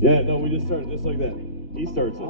Yeah, no, we just started just like that. He starts it.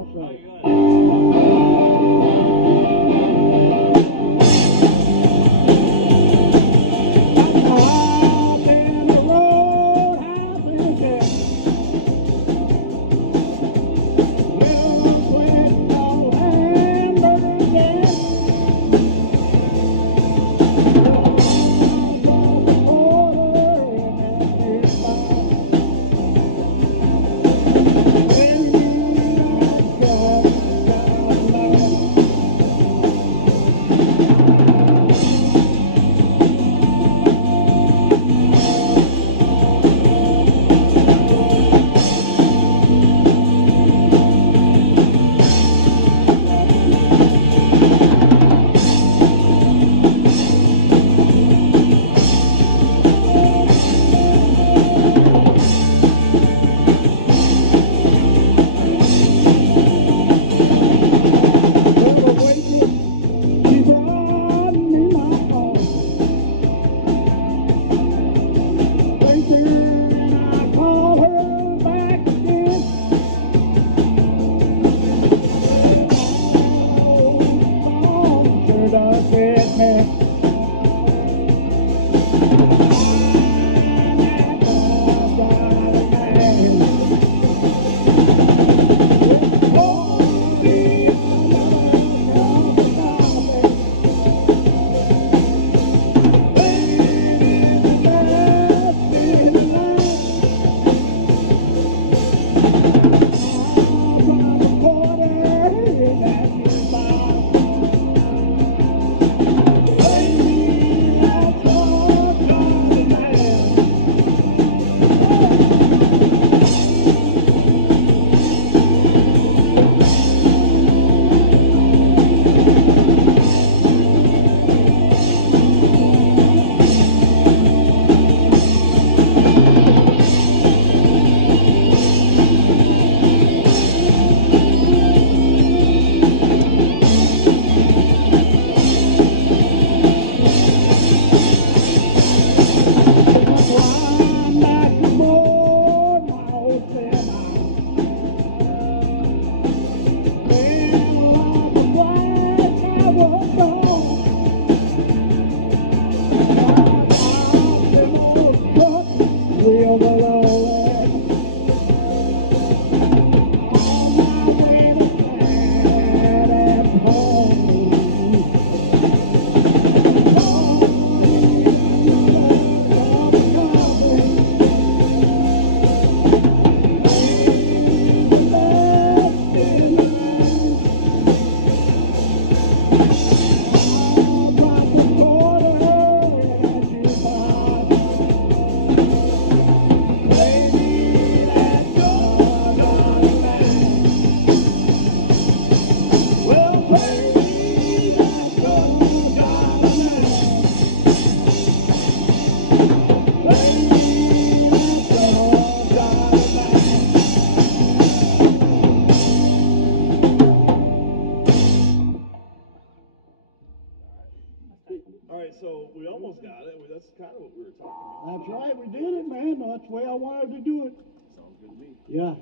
All right, so we almost got it. That's kind of what we were talking about. That's right, we did it, man. That's the way I wanted to do it. Sounds good to me. Yeah.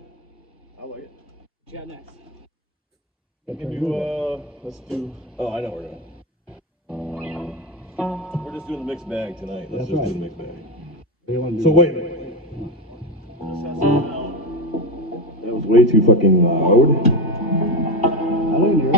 I like it. Yeah, next. We can do, let's do, oh, I know what we're doing. We're just doing the mixed bag tonight. Let's That's just do right. the mixed bag. So wait a minute. That was way too fucking loud. I didn't hear it.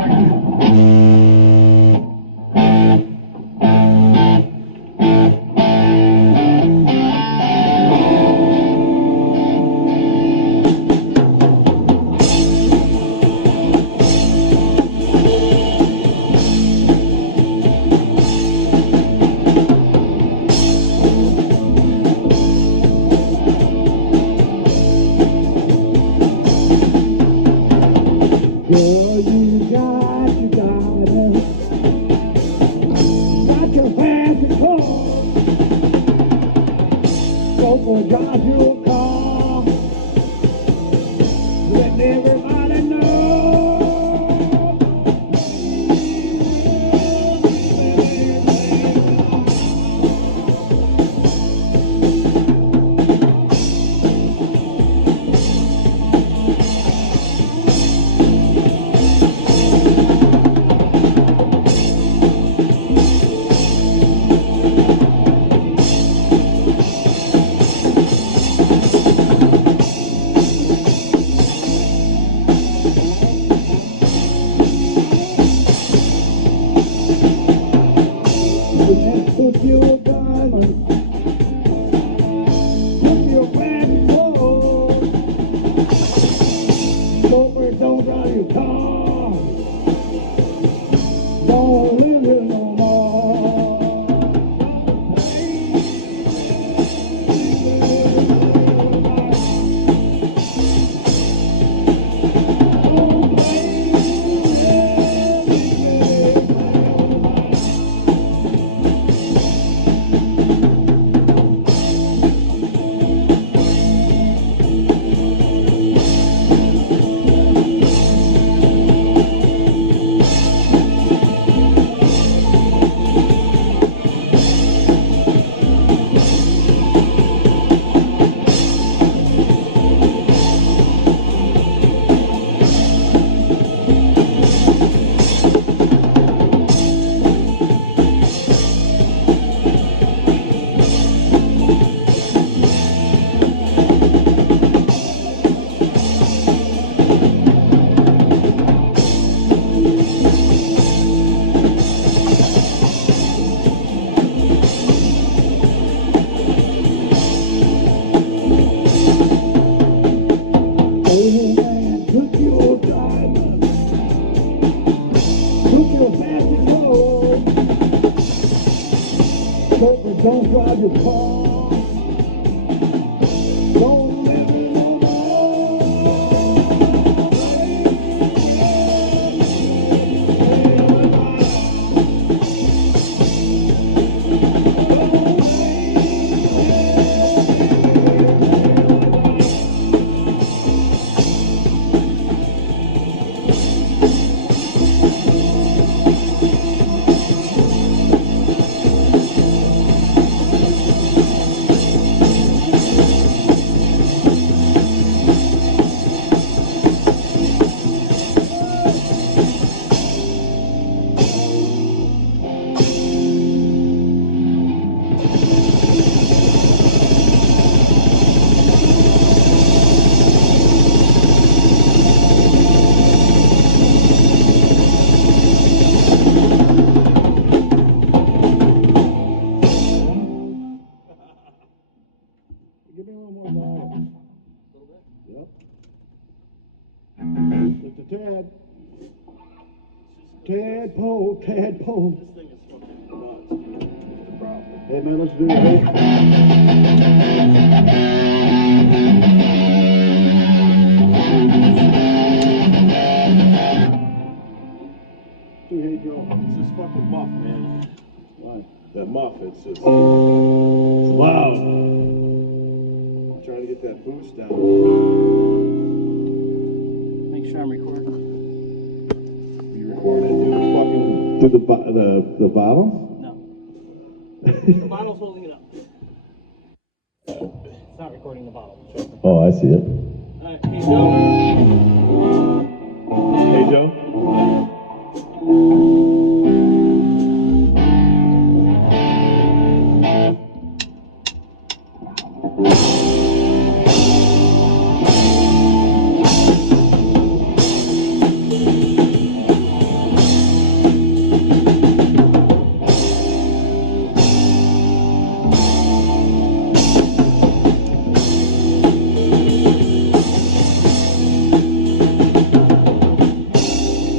would you call? Don't let me know. Give me a little more volume. Yep. Just a tad. Tadpole, tadpole. This thing is fucking nuts, dude. That's the problem. Hey man, let's do it. Hey Joe. It's this fucking muff, man. Why? That muff, it's just Wow. I'm trying to get that boost down. Make sure I'm recording. You recorded through the fucking Through the bottle? No. The bottle's holding it up. It's not recording the bottle. Oh, I see it. Alright, here you go. Hey, Joe.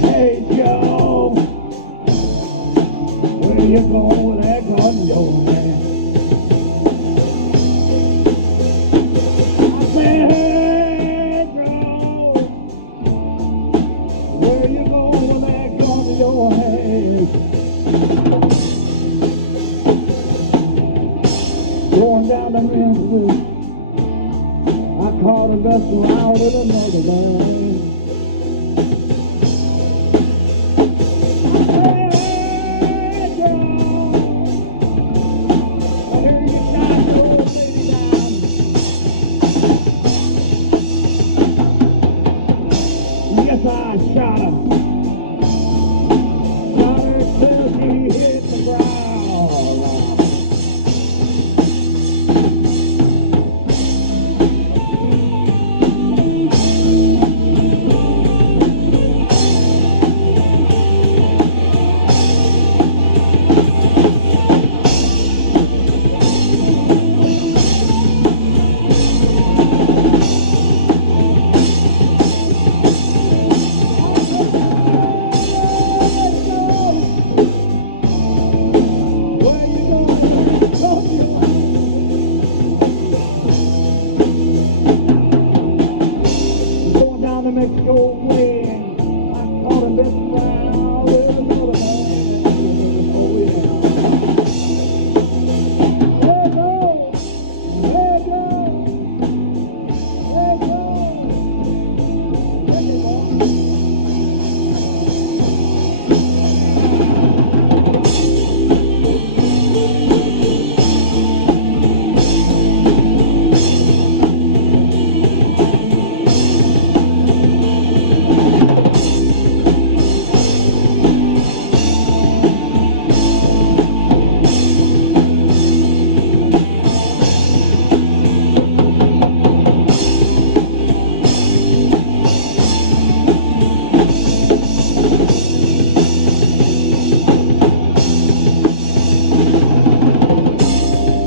Hey Joe. Where you going with that gun in your hand? I said, hey Joe. Where you going with that gun in your hand? Going down the Memphis. I caught a vessel out in another land. Hey, Joe. I hear you shot your old lady down. Yes, I shot her. Shot her till she hit the ground. Where you going? Going down to Mexico way. I caught a bit round with another man. Oh yeah. Hey Joe. Hey Joe. Hey Joe. Hey Joe.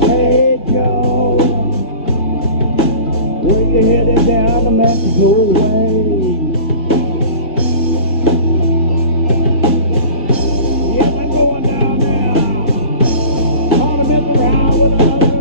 Hey Joe, where you headed down the Mexico way? Yes, I'm going down there. Caught a bit around with another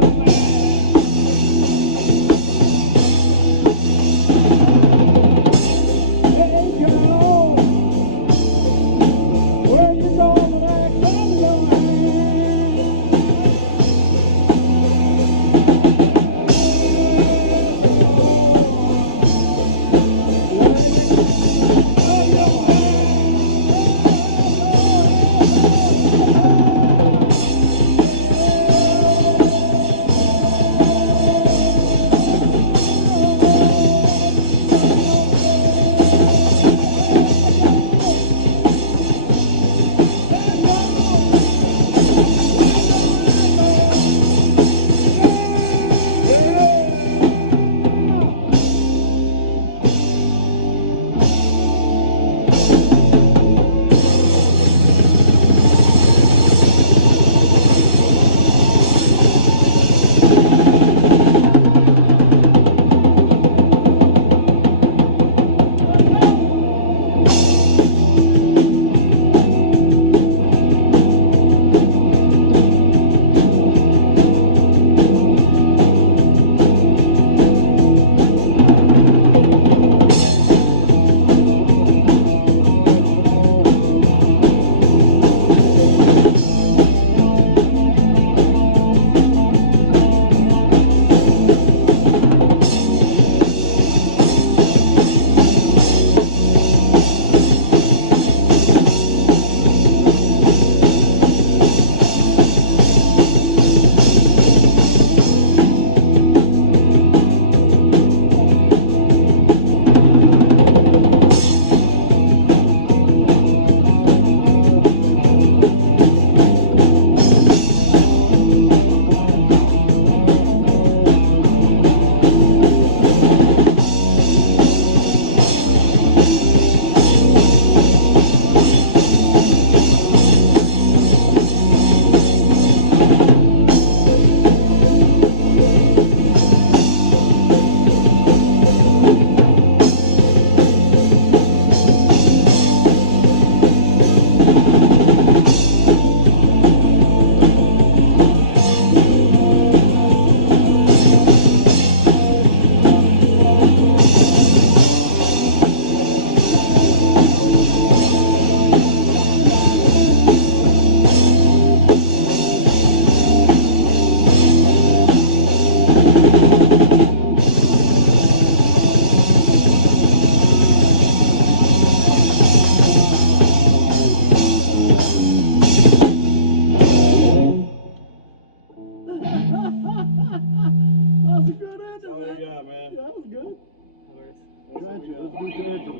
There's new character.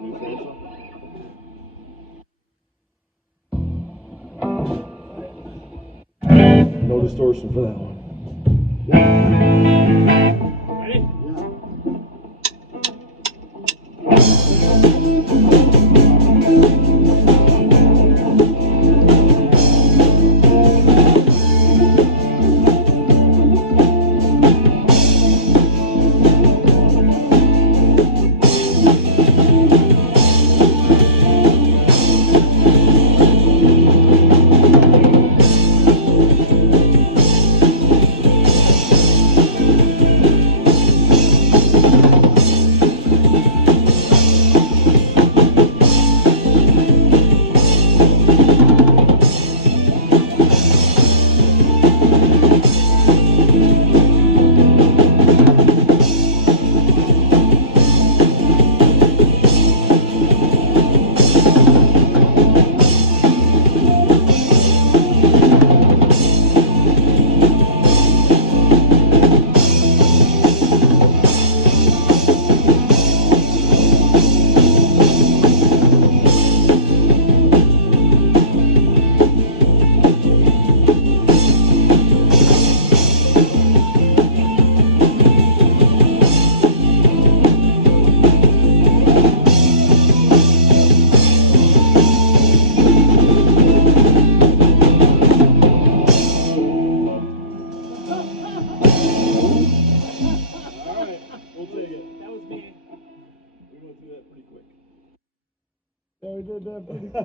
New Sansa. No distortion for that one. Ready? Alright, we'll take it. That was me. We went through that pretty quick. Yeah, we did that pretty quick.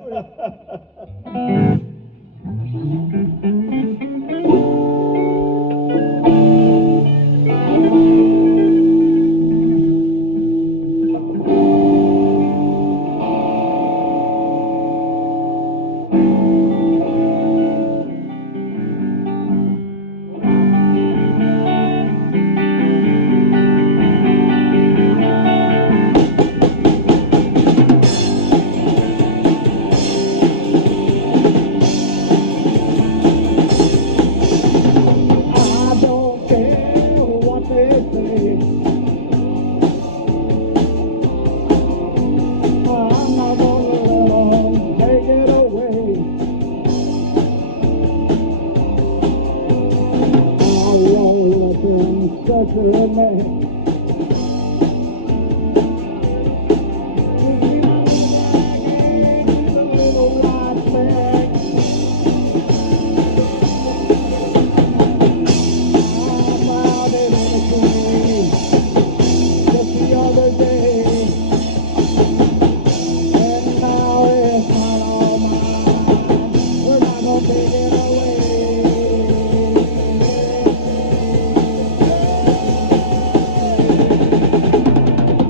I don't care what they say. I'm not gonna let them take it away. I won't let them sucker me. Little white flag. I'm out in the street just the other day, and now it's not all mine. We're not gonna take it away.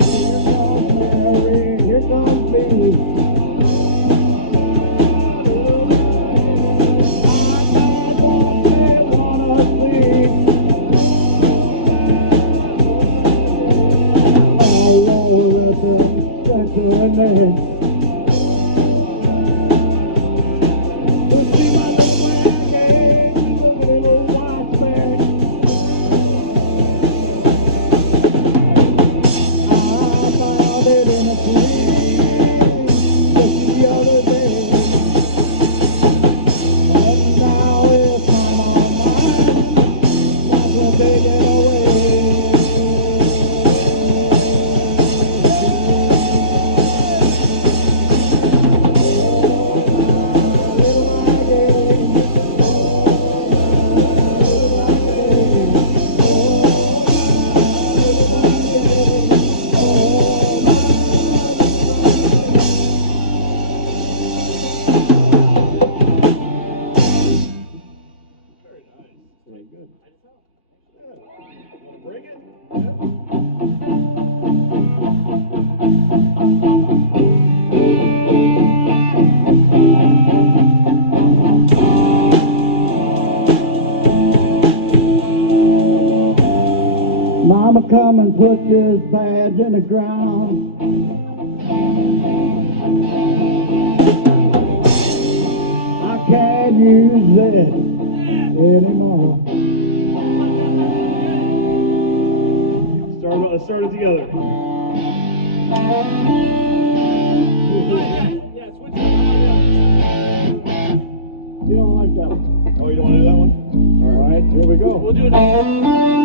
Here comes Mary, here comes me. Take it Very nice. Very good. Yeah. Wanna break it? Yeah. Mama, come and put this badge in the ground. I can't use it anymore. Start it together. Yeah, switch it up. You don't like that one. Oh, you don't want to do that one? All right, here we go. We'll do it.